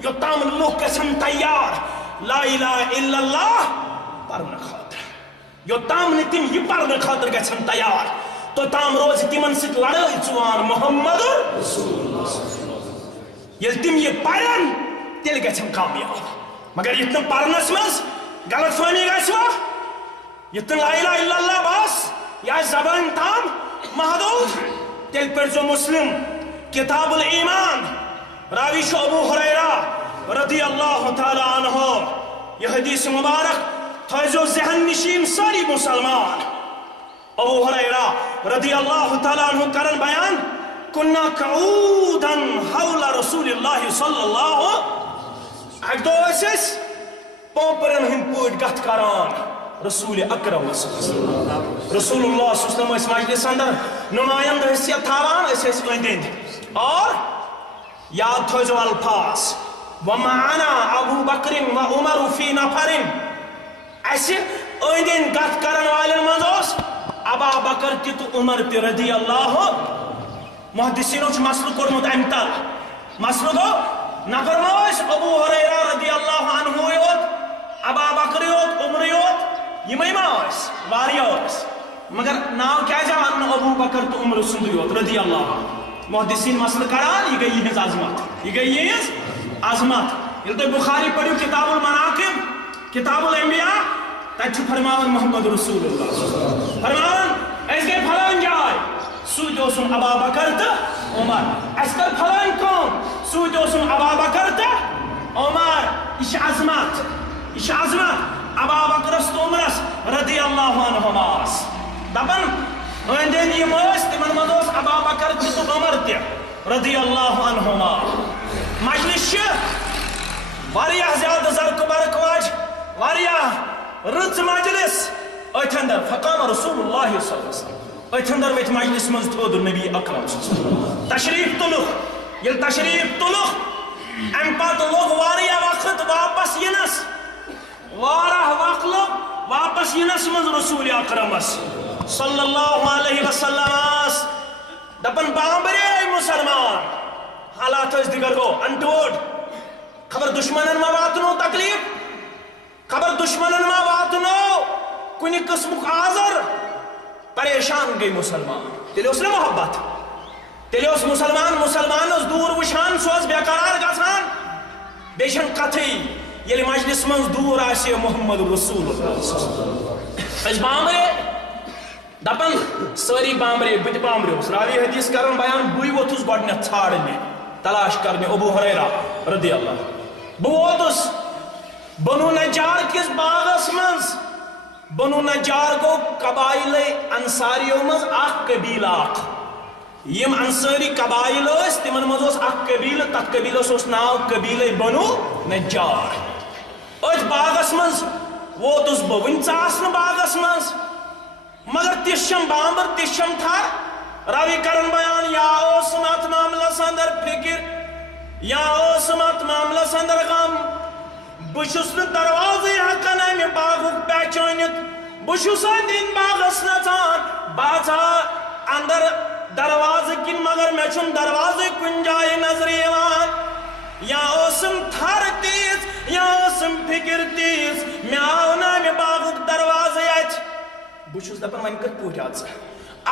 یو تام لوگ قسم تیار لا الہ الا اللہ پرن خاطر یو تام نتیم یہ پرن خاطر قسم تیار تو تام روز تیمن سک لڑائی چوان محمد رسول اللہ یل تیم یہ پرن تیل قسم کامیاب مگر اتنا پرنس مز غلط فہمی گژھوا اتنا لا الہ الا اللہ بس یا زبان تام محدود تیل پر جو مسلم کتاب الایمان راوی شو ابو حریرہ رضی اللہ تعالی عنہ یہ حدیث مبارک تھائزو ذہن نشین ساری مسلمان ابو حریرہ رضی اللہ تعالی عنہ کرن بیان کننا قعودا حول رسول اللہ صلی اللہ ایک دو ایسیس پوپرن ہم پوٹ گت کران رسول اکرم رسول اللہ صلی اللہ علیہ وسلم مجلس اندر نمائند حیثیت تھاوان ایسے اندند اور یاد تھوزو الفاظ وَمَعَنَا ابو بکر و عمر فی نفر ایسے اندند گت کرن والن مزوس ابا بکر تی تو عمر تی رضی اللہ محدثینوں چھ مسئلہ کرمت امتر مسئلہ گو نفر موش ابو حریرہ رضی اللہ عنہ یوت ابا بکر یوت عمر یوت یہ موش واریا ہوس مگر ناو کیا جوان ابو بکر تو عمر سندیوت رضی اللہ محدثین مسئلہ کران یہ گئی یہ عظمت یہ گئی یہ عظمت یہ تو بخاری پڑھو کتاب المناقب کتاب الانبیاء تجھو فرماون محمد رسول اللہ فرماون اس کے پھلان جائے سوچو سن ابا بکر تا عمر اس کر پھلان کون سوچو سن ابا بکر تا عمر اش عظمت ابا بکر است عمرس رضی اللہ عنہماس دبن اندین یہ موس تمن مدوس ابا بکر تی تو عمر تی رضی اللہ عنہما مجلس چھ واریاہ زیادہ زرق برق واج واریاہ رز مجلس اتندر فقام رسول اللہ صلی اللہ علیہ وسلم اتندر ویت مجلس مز تھود نبی اکرم صلی اللہ علیہ وسلم تشریف تلوخ یل تشریف تلوخ ام پات لوگ واریاہ وقت واپس ینس وارہ وقت لوگ واپس ینس مز رسول اکرم صلی اللہ علیہ وسلم دپن بامبرے مسلمان حالات اس دیگر گو انٹوڈ خبر دشمنن ما واتنو تکلیف خبر دشمنن ما واتنو کنی قسم آزر پریشان گئی مسلمان تیلے اس نے محبت تیلے اس مسلمان اس دور وشان سوز بیقرار گسان بیشن قطعی یلی مجلس منز دور آسی محمد رسول اللہ اس بامبرے دپن ساری بامبرے بت بامبرے اس راوی حدیث کرن بیان بوئی ووتس گوڈنیت ژھارنے تلاش کرنے ابو حریرہ رضی اللہ بہ ووتس بنو نجار کس باغس منز بنو نجار گو قبائل انصاریو مز اخ قبیل اخ یم انصاری قبائل اس تمن مز اس اخ قبیل تت قبیلس اس ناو قبیل بنو نجار ات باغس منز ووتس بہ ون ژاس باغس منز مگر تشم بامبر تشم تھر راوی کرن بیان یا اوسم ات معاملس اندر فکر یا اوسم ات معاملس اندر غم بشس دروازے ہکن امہ باغک پہچانت بشس اندین باغس نژان باژا اندر دروازہ کن مگر مے چھن دروازے کن جائے نظر یوان یا اوسم تھر تیز یا اوسم فکر تیز مے آو نا امہ باغک دروازے ات بشس دپان ون کت پوٹ آت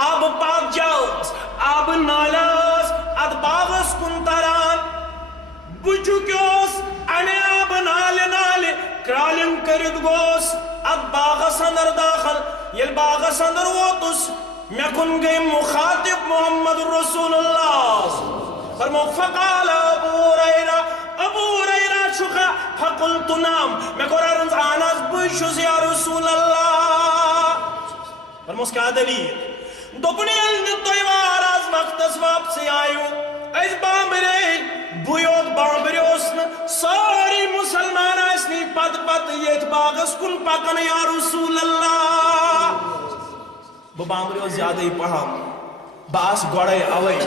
آب پاک جاؤس آب نالاس ات باغس کن تران بچوکیوس انے آب نالے نالے کرالن کرد گوس ات باغس اندر داخل یل باغس اندر ووتس مے کن گئی مخاطب محمد رسول اللہ فرمو فقال ابو ہریرہ چھکا فقلت نام مے کور عرض آناس بشس یا رسول اللہ فرموس کیا دلیل دوپنی النتوی واراز وقتس واپسی آئیو اس بامبرے بویوت بامبرے اسن ساری مسلمان اسنی پت پت یہ باغس کن پکن یا رسول اللہ بہ بامبرے زیادہ ہی پہم باس گوڑے اوئی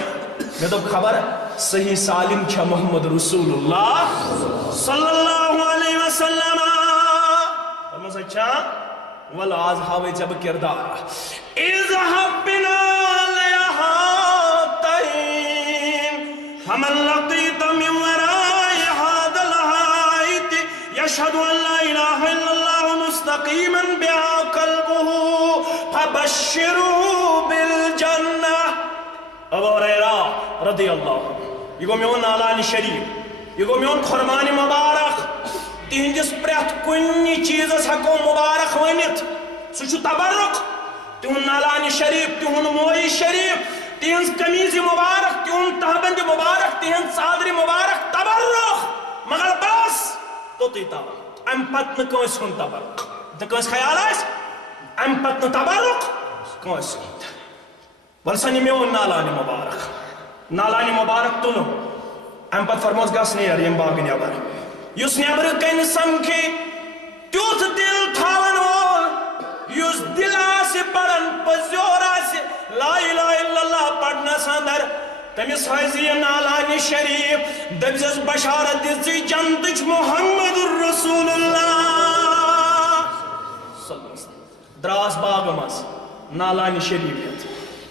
میں تو خبر صحیح سالم چھا محمد رسول اللہ صلی اللہ علیہ وسلم فرموس اچھا ول آز ہاوے جب کردار اذهب بنا لهاتين فمن لقيت من وراء هذا الحائط يشهد ان لا اله الا الله مستقيما بها قلبه فبشره بالجنة ابو هريرة رضي الله یہ گو میون نالان شریف یہ گو میون خرمان مبارک تہندس پریت کن چیزس ہکو مبارک ونت سہ تبرک تہند نالان شریف تہند موئی شریف تہذ قمیض مبارک تہند تہبند مبارک تہند صادر مبارک تبرک مگر بس توتی تبرک ام پت نس ہند تبرک تس خیال آس ام پت تبرک کنس ہند ولسن میون نالان مبارک نالان مبارک تلو ام پت فرموس گس نیر یم باغ نبر یس نبر کن سمکھی تیوت دل تھاون وول یس دل آس پڑن پزیور آس لا الہ الا اللہ پڑھنس اندر تمس حیثی نالان شریف دبزس بشارت دزی جنتچ محمد رسول اللہ دراس باغ مز نالان شریف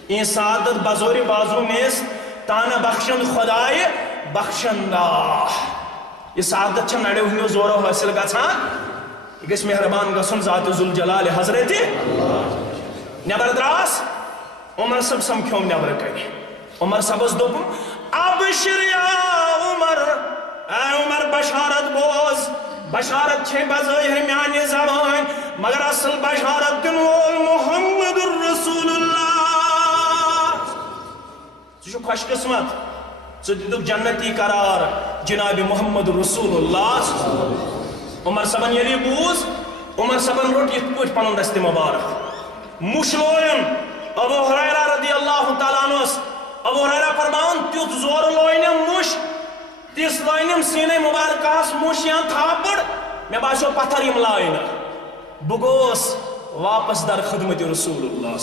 این سعادت بزور بازو نیس تانا بخشن خدای بخشندہ یہ سعادت چھ نڑے ہنیو زورو حاصل گژھان یہ گژھِ مہربان گژھن ذات ذوالجلال حضرت نبر دراس عمر صاحب سمکھیوم نبر کنے عمر صاحبس دوپم ابشر یا عمر اے عمر بشارت بوز بشارت چھ بظاہر میانہ زبان مگر اصل بشارت دن وول محمد رسول اللہ ژٕ چھُکھ خوش قسمت ژٕ دِتُکھ جنتی قرار جناب محمد رسول اللہ عمر صاحبن ییٚلہِ بوٗز عمر صاحبن روٚٹ یِتھ پٲٹھۍ پنُن دستہِ مبارک مُش لویُن ابو ہریرہ رضی اللہ تعالیٰ عنہس ابو ہریرہ فرمان تیُتھ زورٕ لوینم مُش تِژھ لوینم سیٖنَے مبارکہس مُش یا تھاپڑ مےٚ باسیو پتھر یِم لاینہٕ بہٕ گوس واپس در خدمت رسول اللہ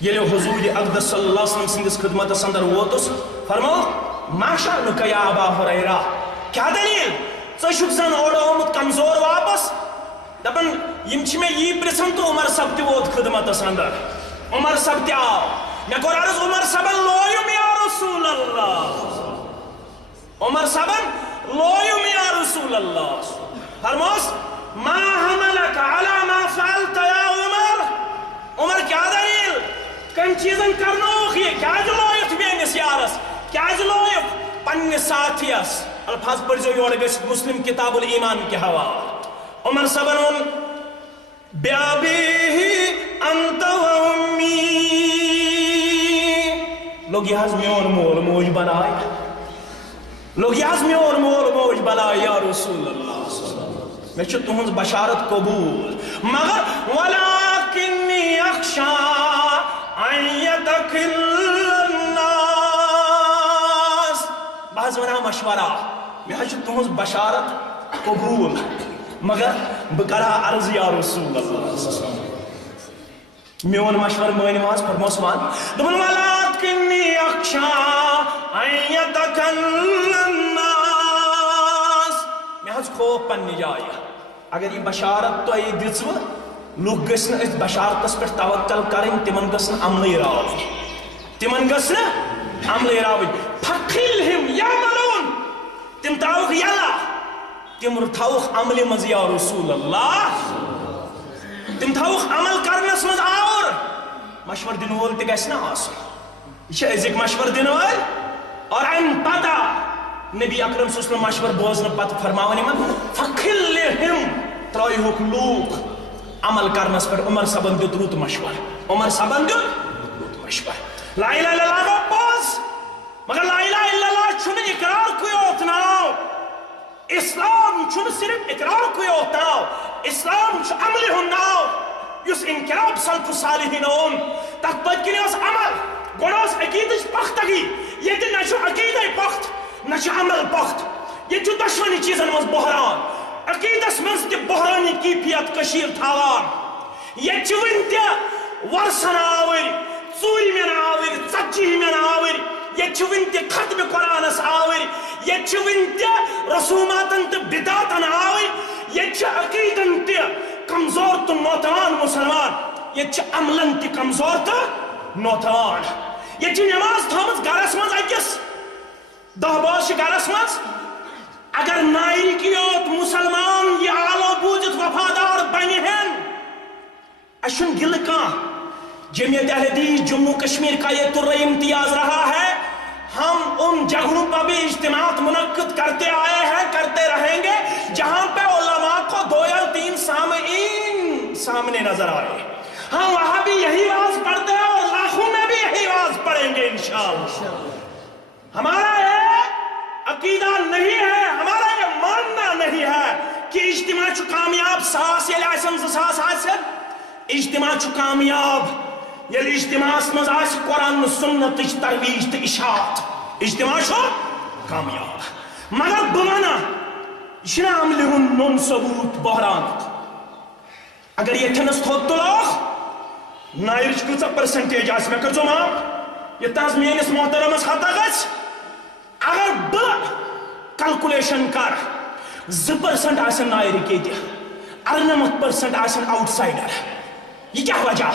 ییٚلہِ حضور اقدس صلی اللہ علیہ وسلم سندس خدمتس اندر ووتس فرمو ما شأنک یا ابا ہریرہ کیا دلیل ژٕ چھُکھ زن اورٕ آمُت کمزور واپس دپان یم چھ مے یہ پرژھان تو عمر صاحب تہ ووت خدمتس اندر عمر صاحب تہ آو مے کور عرض عمر صاحبن لویم یا رسول اللہ عمر صاحبن لویم یا رسول اللہ فرموس ما حملک علی ما فعلت یا عمر عمر کیا دلیل کم چیزن کرنوک یہ کیا لویت میانس یارس کیا لویت پننس ساتھیس الفاظ پڑھو یور گژھِ مسلم کتاب الایمان کے حوالہ عمر صاحبن بیابیہی انت و امی لوگ یہ حض میون مول موج بنائے لوگ یہ حض میون مول موج بنائے یا رسول اللہ میں چھو تہنز بشارت قبول مگر ولیکنی اخشا ان یدخل الناس بعض ونہ مشورہ میں چھو تہنز بشارت قبول مگر بکرہ عرض یا رسول اللہ میون مشور مانی واس فرموس مان دبن ولکنی اخشا ان یدخل الناس میں ہز خوف پنی جائے اگر یہ بشارت تو یہ دزو لوگ گسن اس بشارتس پر توکل کریں تمن گسن عملی راوی تمن گسن عملی راوی فقلہم یعملون تم تاوخ یلا تم تاوخ عملی مز یا رسول اللہ تم تاوخ عمل کرنس مز آور مشور دن وول تہ گژھِ نہ آسُن یہ أزِکۍ مشور دن وٲلۍ اور امہ پتہ نبی اکرم صلی اللہ علیہ وسلم مشور بوزن پتہ فرماون یمن فخلہم ترٲیہوکھ لوٗکھ عمل کرنس پر عمر صاحبن دیت رُت مشور عمر صاحبن دیت رُت مشور لا الہ الا اللہ گوٚو پوٚز مگر لا الہ الا اللہ چھُنہٕ اقرار کُے یوت ناو اسلام چھُنہٕ صرف اقرار کُے یوت ناو اسلام چھُ عملہِ ہُنٛد ناو یُس انقلاب سلف صالحین اوٚن تتھ پٔتۍ کِنۍ اوس عمل گۄڈٕ ٲس عقیٖدٕچ پختگی ییٚتہِ نہ چھُ عقیٖدے پخت نہ چھُ عمل پخت ییٚتہِ چھُ دۄشوٕنی چیٖزن منٛز بحران عقیٖدس منٛز تہِ بحرٲنی کیفیت کٔشیٖر تھاوان ییٚتہِ چھِ وٕنہِ تہِ ورسن آوٕرۍ ژوٗرِمٮ۪ن آوٕرۍ ژتجیٖہِمٮ۪ن آوٕرۍ ییٚتہِ چھِ وٕنہِ تہِ ختمہِ قرآنس آوٕرۍ ییٚتہِ چھِ وٕنہِ تہِ رسوٗماتن تہٕ بدعاتن آوٕرۍ ییٚتہِ چھِ عقیٖدن تہِ کمزور تو نوتوان مسلمان یہ عملن تی کمزور تو نوتوان یہ نماز تھامت گرس مز اکس دہ باز گرس مز اگر نائر کی یوت مسلمان یہ آلو بوجت وفادار بنہن اشن گل کان جمعیت اہل حدیث جموں کشمیر کا یہ تر امتیاز رہا ہے ہم ان جگہوں پر بھی اجتماعات منعقد کرتے آئے ہیں کرتے رہیں گے جہاں پہ علماء کو 2 یا 3 سامعین سامنے نظر آئے ہم وہاں بھی یہی واز پڑھتے ہیں اور لاکھوں میں بھی یہی واز پڑھیں گے انشاءاللہ ہمارا یہ عقیدہ نہیں ہے ہمارا یہ ماننا نہیں ہے کہ اجتماع چھو کامیاب 100 یا 200 آسن اجتماع چھو کامیاب یل اجتماع مز آس قرآن سنت ترویج تو اشاعت اجتماع چھو کامیاب مگر بوانا یہ عمل ہن نون ثبوت بحران اگر یہ تھنس تھوت تلوخ نائرچ کچھ پرسنٹیج آس میں کرزو ماپ یہ تاز مینس محترمس حتا گچ اگر ب کلکولیشن کر 2% آسن نائر کی دیا 98% آسن آؤٹ سائڈر یہ کیا وجہ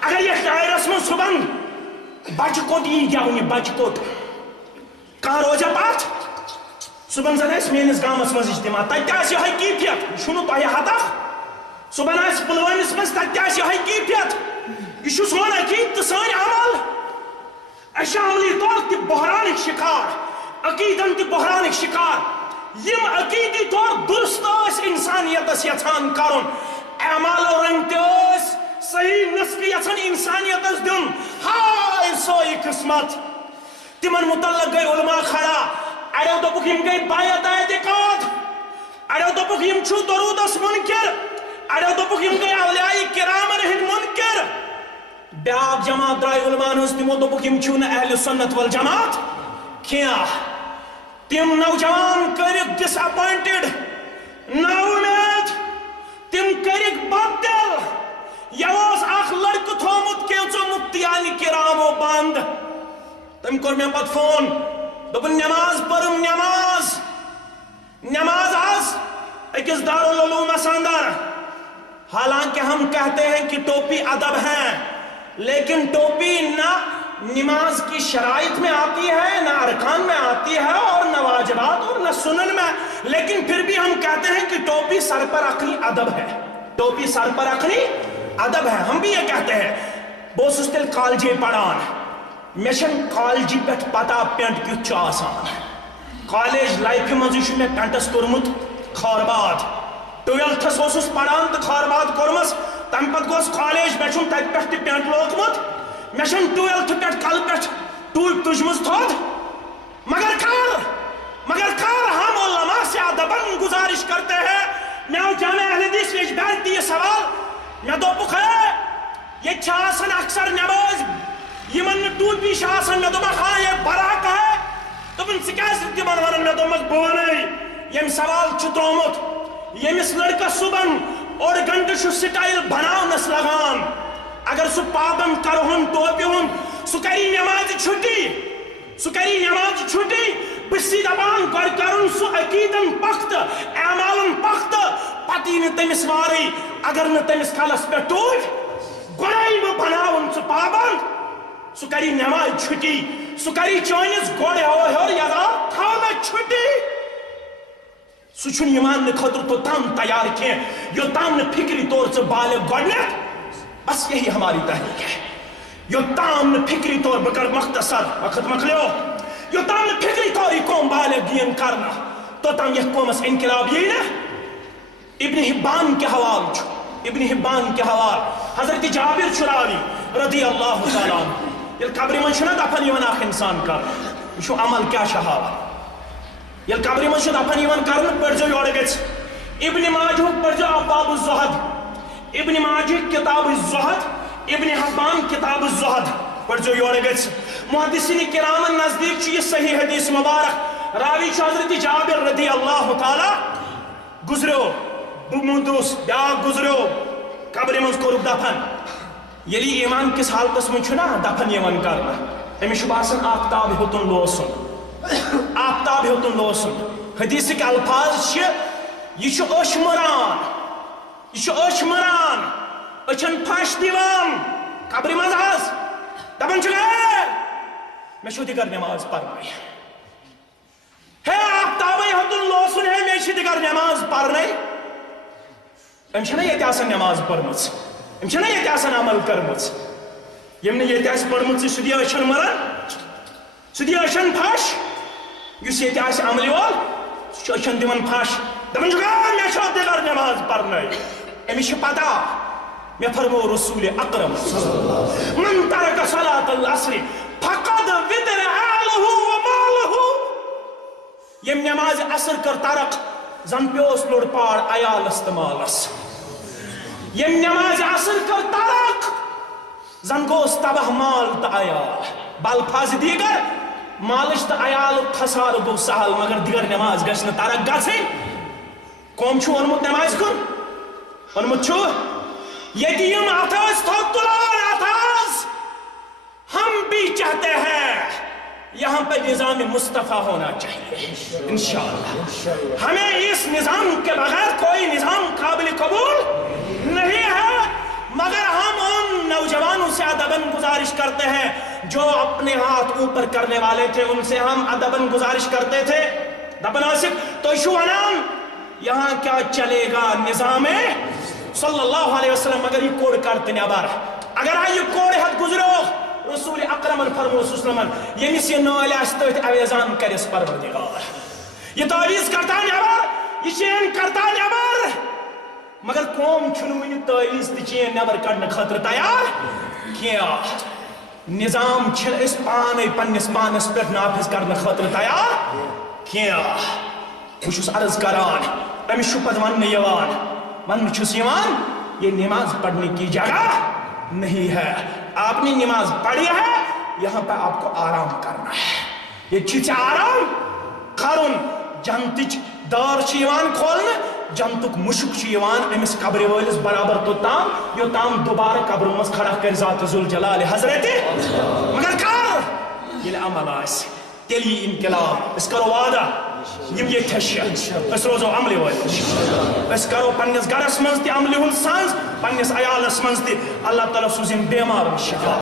اگر یہ نائرس من صبح بچ کوت یہ گیونی بچ کوت کہاں روزہ پات صبح زن اس مینس گامس مز اجتماع تتہ یہ کیفیت شنو تہ حتا صبح پلوامس مز تتہ یہ کیفیت یہ سون عقید تو سان عمل اچھا عملی طور تہ بحرانک شکار عقیدن تہ بحرانک شکار یم عقیدی طور درست اس انسانیتس یژھان کرن اعمال رنگ تہ صحیح نسل یژھان انسانیتس دن ہائے سوئی قسمت تمن متعلق گئی علماء کھڑا اڑو دوپک یم گئی بایت اعتقاد اڑو دوپک یم چھو درودس منکر اڑو دوپک یم گئی اولیاء کرام رہن منکر بیاق جماعت درائے علماء ہنس تمو دوپک یم چھو اہل سنت والجماعت کیا تم نوجوان کرک ڈس اپوائنٹڈ نا امید تم کرک بدل یہ اخ لڑکہ تھومت کینچو مفتیان کرامو بند تم کور میں پت فون دپن نماز پرم نماز آس اکس دارالعلوم اندر حالانکہ ہم کہتے ہیں کہ ٹوپی ادب ہے لیکن ٹوپی نہ نماز کی شرائط میں آتی ہے نہ ارکان میں آتی ہے اور نہ واجبات اور نہ سنن میں لیکن پھر بھی ہم کہتے ہیں کہ ٹوپی سر پر رکھنی ادب ہے ٹوپی سر پر رکھنی ادب ہے ہم بھی یہ کہتے ہیں بہت سستل کالجی پڑھان میشن کالجی پہ پتہ پینٹ کیت چھ آسان کالج لائف مز میں پینٹس کورمت کھارباد 12تھس اوسس پڑھان تو کھارباد کورمس تم پتہ گوس کالج مے چھن تت پہ پینٹ لوگمت مے چھن 12تھ پہ کل پہ ٹوپ تجمز تھود مگر کر ہم علماء سے ادبن گزارش کرتے ہیں میں جامع اہل حدیث میں بیٹھ یہ سوال میں دوپک ہے یہ چھاسن اکثر نماز یمن ٹوپی شاسن میں دوپک ہاں یہ براک ہے دپن سکیس تمن ون میں دوپک بونے یم سوال ترومت یمس لڑکس صبح اور گھنٹہ سٹائل بناونس لگان اگر سہ پابند کرہن ٹوپہ ہن سہ کری نماز چھٹی بسی دپان گۄڈٕ کرن سہ عقیدن پختہ اعمالن پختہ پتہ یی نہٕ تٔمِس وارٕے اگر نہٕ تٔمِس کلس پٮ۪ٹھ ٹوپۍ گۄڈے بہٕ بناون سہ پابند سہ کری نماز چھٹی سہ کری چٲنِس گۄڈٕ ہیوٚر یزار تھاو چھٹی سہ چھُنہٕ یہِ ماننہٕ خٲطرٕ توٚتام تیار کینٛہہ یوٚتام نہٕ فکری طور ژٕ بالغ گۄڈنیٚتھ بس یہی ہماری تحریک ہے یوٚتام نہٕ فکری طور بہٕ کرٕ مختصر وقت مۄکلیو یوٚتام نہٕ فکری طور یہِ قوم بالغ یِن کرنہٕ توٚتام یتھ قومس انقلاب یی نہٕ ابن حبان کے حوالہ چھُ ابن حبان کے حوالہ حضرت جابر چھُ راوی رضی اللہ تعالیٰ عنہ ییٚلہِ قبرِ منٛز چھُنہ دفن یِوان اکھ انسان کرنہٕ یہِ چھُ عمل کیٛاہ چھُ ہاوان ییٚلہِ قبرِ منٛز چھُ دفن یِوان کرنہٕ پٔرزیٚو یورٕ گژھِ ابن ماجہُک پٔرزیٚو ابواب الزہد ابن ماجہ کتاب الزہد ابن حبان کتاب الزہد پٔرزیٚو یورٕ گژھِ محدثین کرامن نزدیک چھُ یہِ صحیح حدیث مبارک راوی چھُ حضرت جابر رضی اللہ تعالیٰ گزریو بہٕ موٗدُس بیاکھ گزریو قبرِ منٛز کوٚرُکھ دفن ییٚلہِ ایمان کِس حالتس منٛز چھُنہ دفن یِوان کرنہٕ أمِس چھُ باسان آفتاب ہیوٚتُن لوسُن آفتاب ہیوٚتُن لوسُن حدیثٕکۍ الفاظ چھِ یہِ چھُ أچھ مَران أچھن پھش دِوان قبرِ منٛز حظ دپان چھُ ہے مےٚ چھُ دِگر نٮ۪ماز پرنٕے ہے آفتابے ہیوٚتُن لوسُن ہے مےٚ چھِ دِگر نٮ۪ماز پرنٕے أمۍ چھَنہ ییٚتہِ آسان نٮ۪ماز پٔرمٕژ أمۍ چھَنہ ییٚتہِ آسان عمل کٔرمٕژ ییٚمۍ نہٕ ییٚتہِ آسہِ پٔرمٕژٕے سُہ دِیا أچھن مَران سُہ دِیا أچھن پھش یُس ییٚتہِ آسہِ عملہِ وول سُہ چھُ أچھن دِوان پھش دپان چھُ مےٚ چھو دِگر نٮ۪ماز پرنٕے أمِس چھِ پتہ مےٚ فرمو رسول اکرم من ترک صلاة العصر فقد وطر اہلہ ومالہ ییٚمۍ نٮ۪مازِ عصر کٔر ترک زن پیوس لوٚڑ پاڑ عیالس تہٕ مالس ییٚمۍ نٮ۪مازِ عصر کٔر ترک زن گوس تباہ مال تہٕ عیال بالفاظ دیگر مالٕچ تہٕ عیالُک خسارٕ گوٚو سہل مگر دیگر نٮ۪ماز گژھِ نہٕ ترک گژھٕنۍ قوم چھُ ووٚنمُت نٮ۪مازِ کُن ووٚنمُت چھُ ییٚتہِ یِم اتھ ٲسۍ تھوٚد تُلان اتھ ٲس ہم بھی چاہتے ہیں یہاں پہ نظام مصطفیٰ ہونا چاہیے انشاءاللہ ہمیں اس نظام کے بغیر کوئی نظام قابل قبول نہیں ہے مگر ہم ان نوجوانوں سے ادباً گزارش کرتے ہیں جو اپنے ہاتھ اوپر کرنے والے تھے ان سے ہم ادباً گزارش کرتے تھے دپن آسک تو شو انام یہاں کیا چلے گا نظام صلی اللہ علیہ وسلم مگر یہ کوڑ کرتے نبر اگر آئی یہ کوڑ حد گزرو رسول اکرم فرمو سسلمن یمس یہ نال آستھ اویزان کرس پروردگار یہ تعویز کرتا نبر یہ چین کرتا نبر مگر قوم چھنو ونی تعویز تہ چین نبر کڑنے خاطر تیار کیا نظام چھن اس پانے پنس پانس پہ نافذ کرنے خاطر تیار کیا بہت عرض کران امس پتہ ون ون چھس یہ نماز پڑھنے کی جگہ نہیں ہے آپ نے نماز پڑھی ہے یہاں پہ آپ کو آرام کرنا ہے یہ چیز آرام کرن جنتچ دار کھولنے جنتک مشک امس قبر ولس برابر توتام یوتام دوبارہ قبر مز کھڑا کر ذات ذوالجلال حضرت مگر کر یہ عمل آس تیلی انقلاب اس کرو وعدہ یم یہ تھشیا اس روزو عملی ول اس کرو پنس گرس منز تی عملی ہن سانز پنس عیالس منز تی اللہ تعالیٰ سوزن بیمار شفا